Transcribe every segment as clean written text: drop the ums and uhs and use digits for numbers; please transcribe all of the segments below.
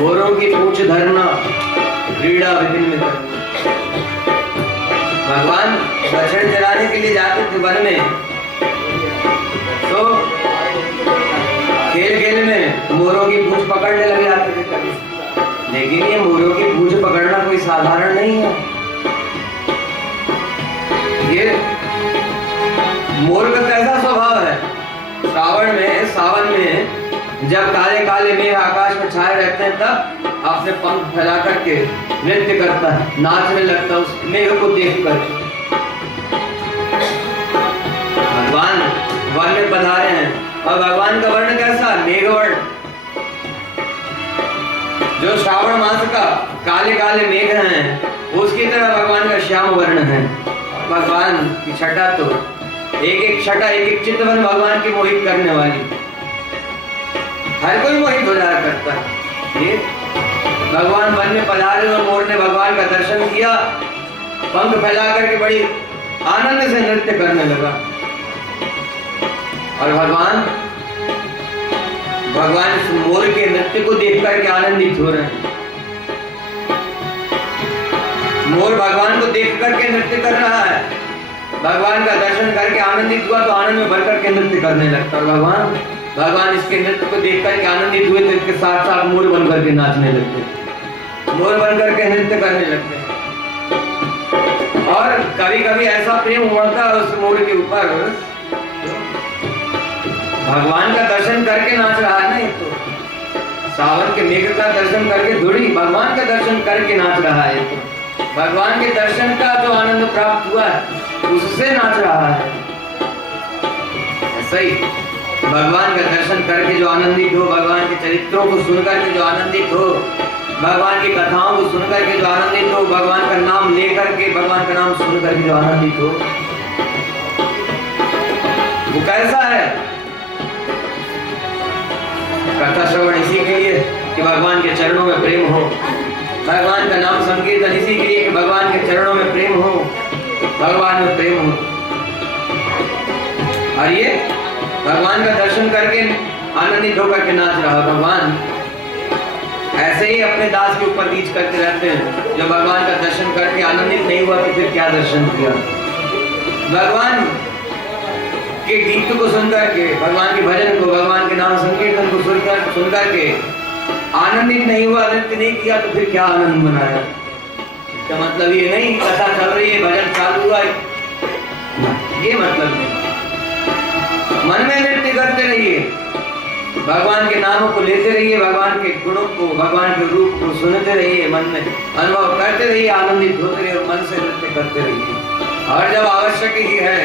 मोरों की पूछ धरना, क्रीड़ा विपिन में करना। भगवान दर्शन चलाने के लिए जाते थे वन में, तो खेल खेल में मोरों की पूछ पकड़ने लग जाते थे कभी। लेकिन ये मोरों की पूछ पकड़ना कोई साधारण नहीं है। ये मोर का कैसा स्वभाव है, सावन में जब काले काले मेघ आकाश में छाए रहते हैं तब अपने पंख फैला करके नृत्य करता है, नाचने लगता है उस मेघ को देखकर। भगवान वन में पधारे हैं और भगवान का वर्ण कैसा, मेघवर्ण। जो श्रावण मास का काले काले मेघ हैं उसकी तरह भगवान का श्याम वर्ण है। भगवान की छटा तो एक एक छटा, एक एक चितवन भगवान की मोहित करने वाली, हर कोई मोहित हो जाया करता है। ये भगवान वन में पधारे और मोर ने भगवान का दर्शन किया, पंख फैला करके बड़ी आनंद से नृत्य करने लगा। और भगवान इस मोर के नृत्य को देख करके आनंदित हो रहे हैं। मोर भगवान को देख करके नृत्य कर रहा है, भगवान का दर्शन करके आनंदित हुआ तो आनंद में भर करके नृत्य करने लगता। और भगवान इसके नृत्य को देख करके आनंदित हुए तो इसके साथ साथ मोर बन करके नाचने लगते, मोर बन करके नृत्य करने लगते। और कभी कभी ऐसा प्रेम उमड़ता है उस मोर के ऊपर, भगवान का दर्शन करके नाच रहा है ना। ये तो सावन के मेघ का दर्शन करके थोड़ी, भगवान का दर्शन करके नाच रहा है। तो भगवान के दर्शन का जो आनंद प्राप्त हुआ है उससे नाच रहा है। ऐसा ही भगवान का दर्शन करके जो आनंदित हो, भगवान के चरित्रों को सुनकर के जो आनंदित हो, भगवान की कथाओं को सुनकर के जो आनंदित हो, भगवान का नाम लेकर के, भगवान का नाम सुनकर के जो आनंदित हो, वो कैसा है। कथा श्रवण इसी के लिए कि भगवान के चरणों में प्रेम हो, भगवान का नाम संकीर्तन इसी के लिए कि भगवान के चरणों में प्रेम हो, भगवान में प्रेम हो। और ये भगवान का दर्शन करके आनंदित होकर के नाच रहा। भगवान ऐसे ही अपने दास के ऊपर रीच करते रहते हैं। जब भगवान का दर्शन करके आनंदित नहीं हुआ तो फिर क्या दर्शन किया। भगवान के गीत को सुनकर के, भगवान के भजन को, भगवान के नाम संकीर्तन को सुनकर के आनंदित नहीं हुआ, नृत्य नहीं किया तो फिर क्या आनंद मनाया। इसका मतलब ये नहीं कथा चल रही है, भजन चालू हुआ, ये मतलब नहीं। मन में नृत्य करते रहिए, भगवान के नामों को लेते रहिए, भगवान के गुणों को, भगवान के रूप को सुनते रहिए, मन में अनुभव करते रहिए, आनंदित होते रहिए और मन से नृत्य करते रहिए। और जब आवश्यक ही है,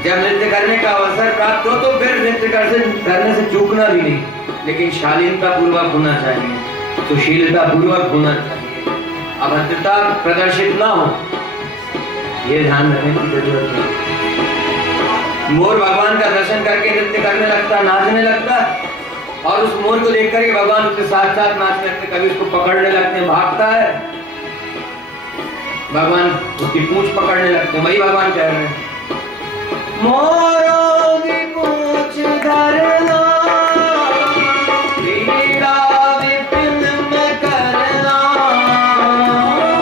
जब नृत्य करने का अवसर प्राप्त हो तो फिर नृत्य करने से चूकना भी नहीं, लेकिन शालीनता पूर्वक होना चाहिए, सुशीलता पूर्वक होना चाहिए, अभद्रता प्रदर्शित ना हो, ये ध्यान रखने की जरूरत है। मोर भगवान का दर्शन करके नृत्य करने लगता, नाचने लगता, और उस मोर को देख करके भगवान उसके साथ साथ नाचने लगते, कभी उसको पकड़ने लगते, भागता है, भगवान उसकी पूंछ पकड़ने लगते। वही भगवान कह रहे हैं, मोरों की पूंछ धरना, क्रीड़ा विपिन में करना,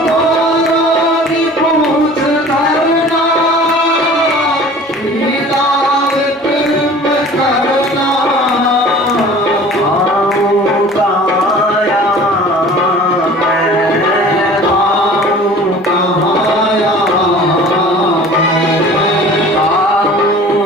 मोरों की पूंछ धरना, क्रीड़ा विपिन में करना, आऊं कहाँ आया मैं, आऊं कहाँ आया मैं, आऊं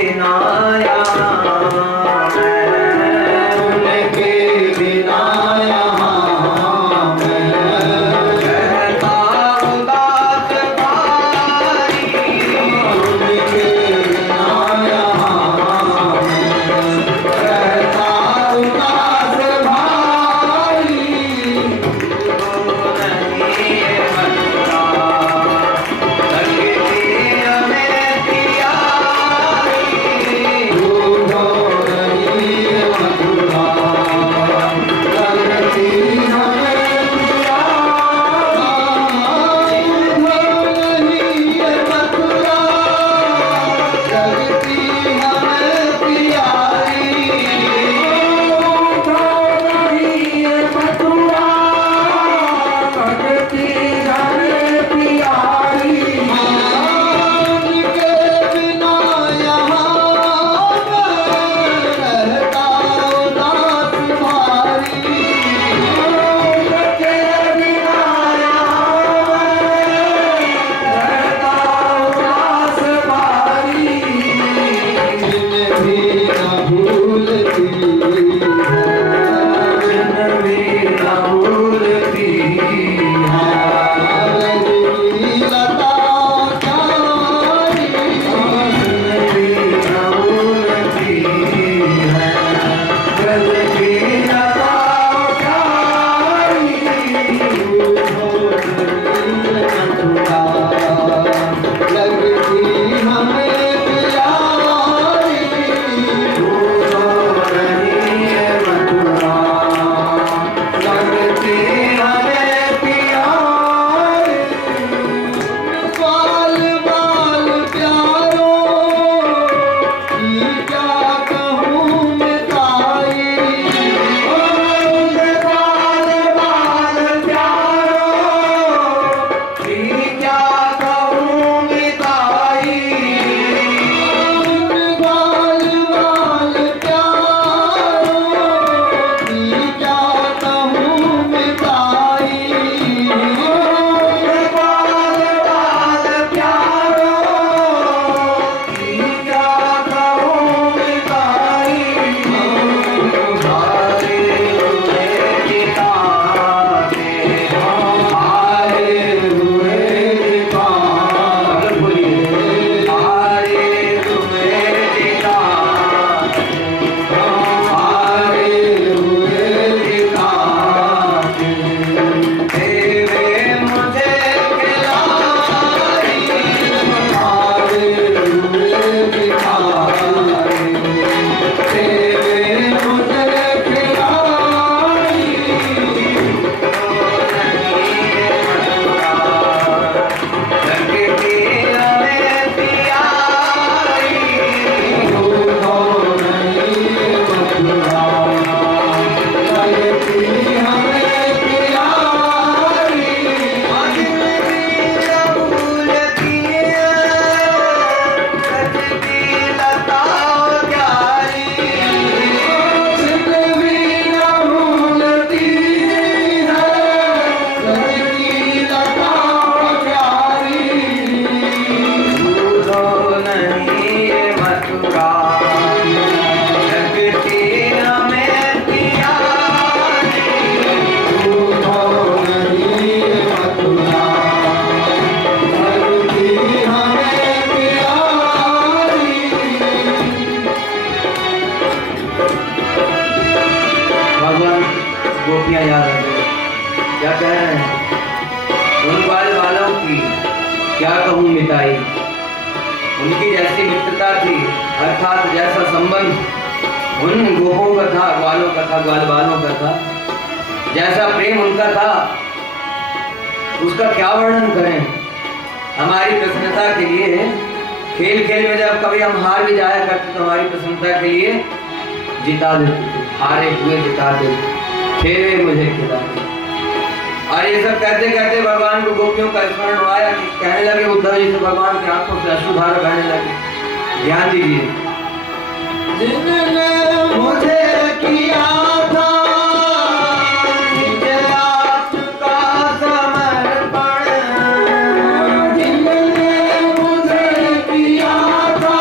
बिना यहाँ उनके बिना यहाँ मैं रहता उदास भाई। उनके बिना यहाँ मैं रहता उदास भाई। दूधो नहीं मथुरा, लगती हमें प्यारी। दूधो नहीं मथुरा, लगती हमें प्यारी। दूधो नहीं मथुरा, लगती हमें प्यारी। उनके बिना यहाँ मैं रहता उदास भारी। उनके बिना यहाँ रहता उदास भारी। जिन्हें भी न भूलती जिन भी न भूलती लगती लता प्यारी। जिन भी न भूलती है, गलती लता प्यारी। लगती हमें प्यारी। दूधो नहीं मथुरा, लगती हमें प्यारी। बाल बाल प्यारों की क्या कहूँ मैं ताई। बाल बाल प्यारो की क्या कहूँ मिताई। बाल बाल प्यारों की क्या कहूँ मैं ताई। बाल बाल प्यारो की क्या कहूँ मिताई। हारे हुए पिता के, हारे हुए पिता। बोलिए, हारे हुए पिता, हारे हुए पिता। देवे मुझे खिलाई, हारे हुए पिता। देवे मुझे खिलाई, लगती हमें प्यारी। दूधो नहीं मथुरा, लगती हमें प्यारी। जिन भी न भूलती है, लगती लता प्यारी। जिन भी न भूलती है, लगती लता प्यारी। दूधो नहीं मथुरा, लगती हमें प्यारी। दूधो नहीं मथुरा, लगती हमें प्यारी। भगवान गोपियाँ याद आ गई, क्या कह रहे हैं? उन बाल वालों की क्या कहूँ मिताई। उनकी जैसी मित्रता थी, अर्थात जैसा संबंध उन गोपों का था, ग्वालों का था, ग्वाल बालों का था, जैसा प्रेम उनका था, उसका क्या वर्णन करें। हमारी प्रसन्नता के लिए खेल खेल में जब कभी हम हार भी जाया करते तो हमारी प्रसन्नता के लिए जिता देते थे, हारे हुए जिता देते, खेले मुझे खिला दे। और ये सब कहते कहते भगवान को गोपियों का स्मरण आया कि कहने लगे उद्धव जी से, भगवान के आंखों से अश्रुधारा बहने लगे। ध्यान दीजिए, जिनने मुझे किया था निज आपका समर्पण, जिनने मुझे किया था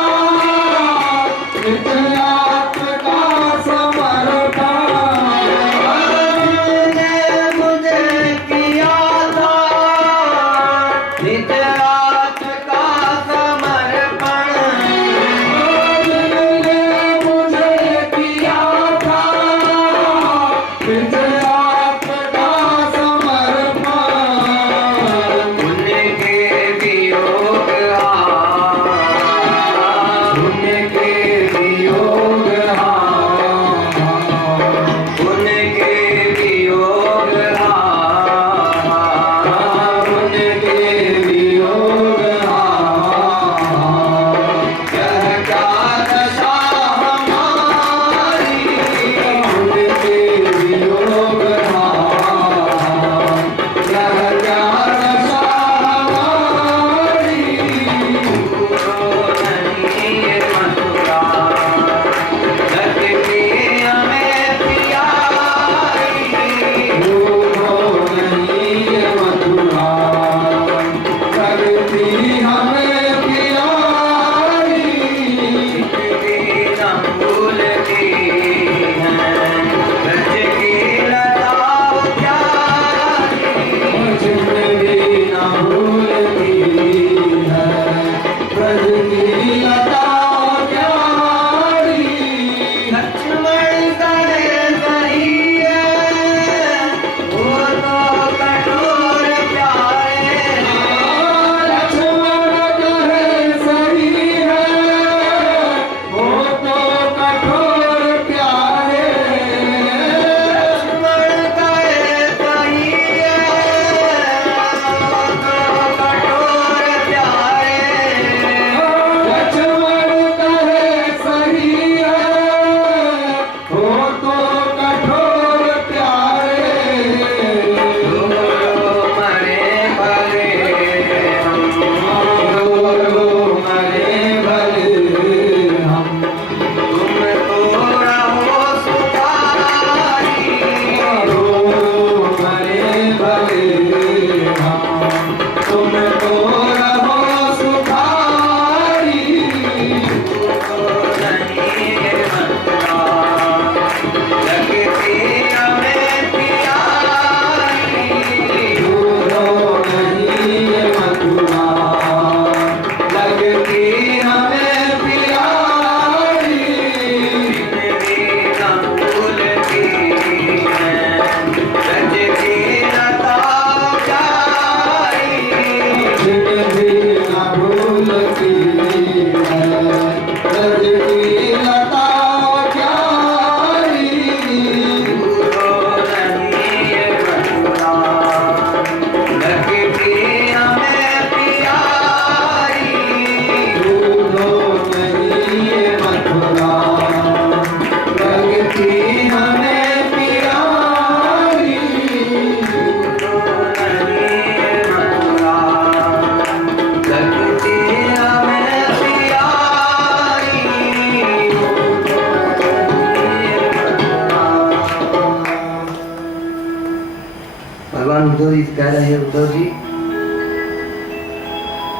कह रहे हैं उद्धव जी,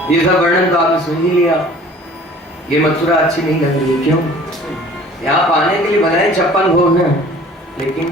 ये सब वर्णन तो आपने सुन ही लिया, ये मथुरा अच्छी नहीं लग रही। क्यों? यहाँ पाने के लिए बनाए 56 भोग हैं, लेकिन